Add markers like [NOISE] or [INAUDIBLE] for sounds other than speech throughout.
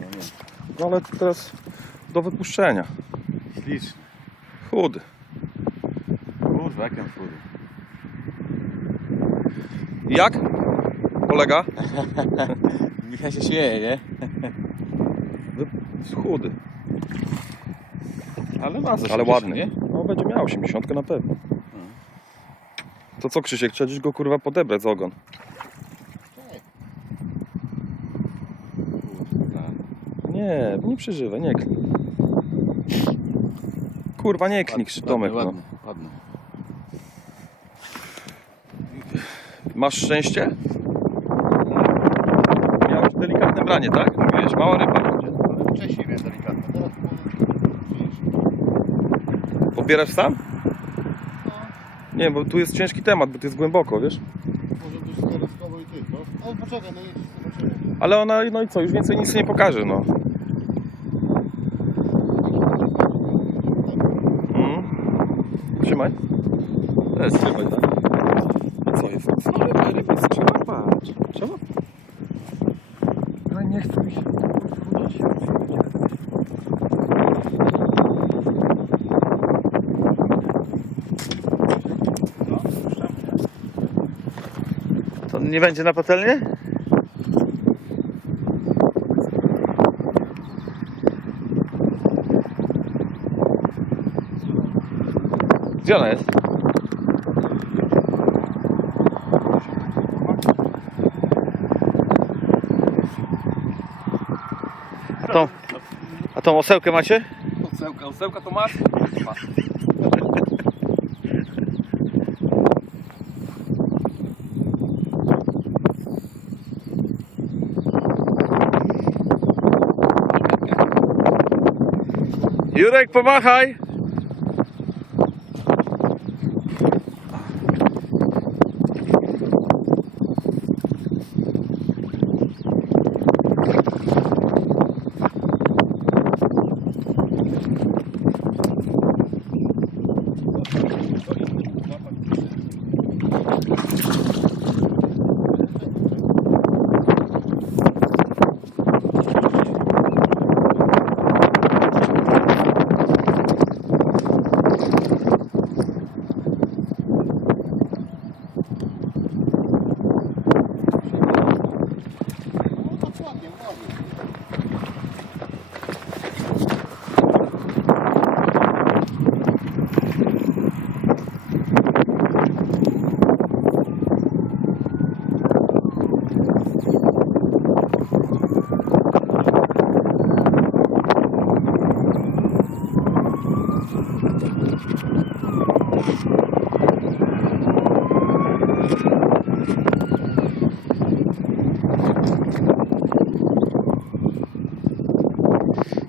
no nie. No ale teraz do wypuszczenia. Śliczny. Chudy. Kurwa, jak ten chudy. Jak? Kolega? [LAUGHS] Michał się śmieje, nie? Chudy. Ale ma Ale 80, ładny. nie? No będzie miał 80 na pewno. To co Krzysiek, trzeba gdzieś go kurwa podebrać z ogon. Kurwa. Nie, nie przeżywaj, nie klnij. Kurwa nie klnij, Krzy- Tomek. No. Ładny, ładny. Masz szczęście? Miałeś delikatne branie, tak? Mówiłeś, mała ryba wcześniej miałem delikatnie, teraz Pobierasz sam? No, Nie, bo tu jest ciężki temat, bo tu jest głęboko, wiesz? może być stereskowo i ty, no. Ale poczekaj, no jedziesz, zobaczymy. Ale ona, no i co, już więcej nic nie pokaże, no. Trzymaj. To jest Trzymaj, tak? Co jest? No ryba, ryba, trzeba patrz. Trzeba? Ale nie chcę mi się wchodzić. To nie będzie na patelnię? Gdzie ona jest? A tą, a tą osełkę macie? Osełka, osełka to masz? Masz. Jurek, pomachaj!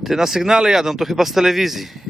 Ty na sygnale jadą, to chyba z telewizji.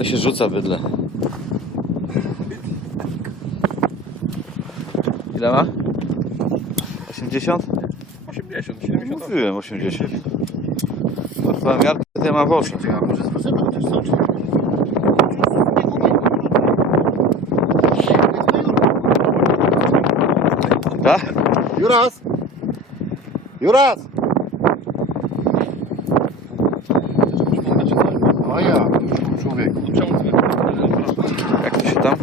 A się rzuca bydle. Ile ma? 80? 80, 70. Mówiłem 80. To chyba miarkę to ja mam w oczach. Czekaj, a może zobaczymy co? Czy... Tak? Juras! Juras! A ja, człowiek. Jak to się tam?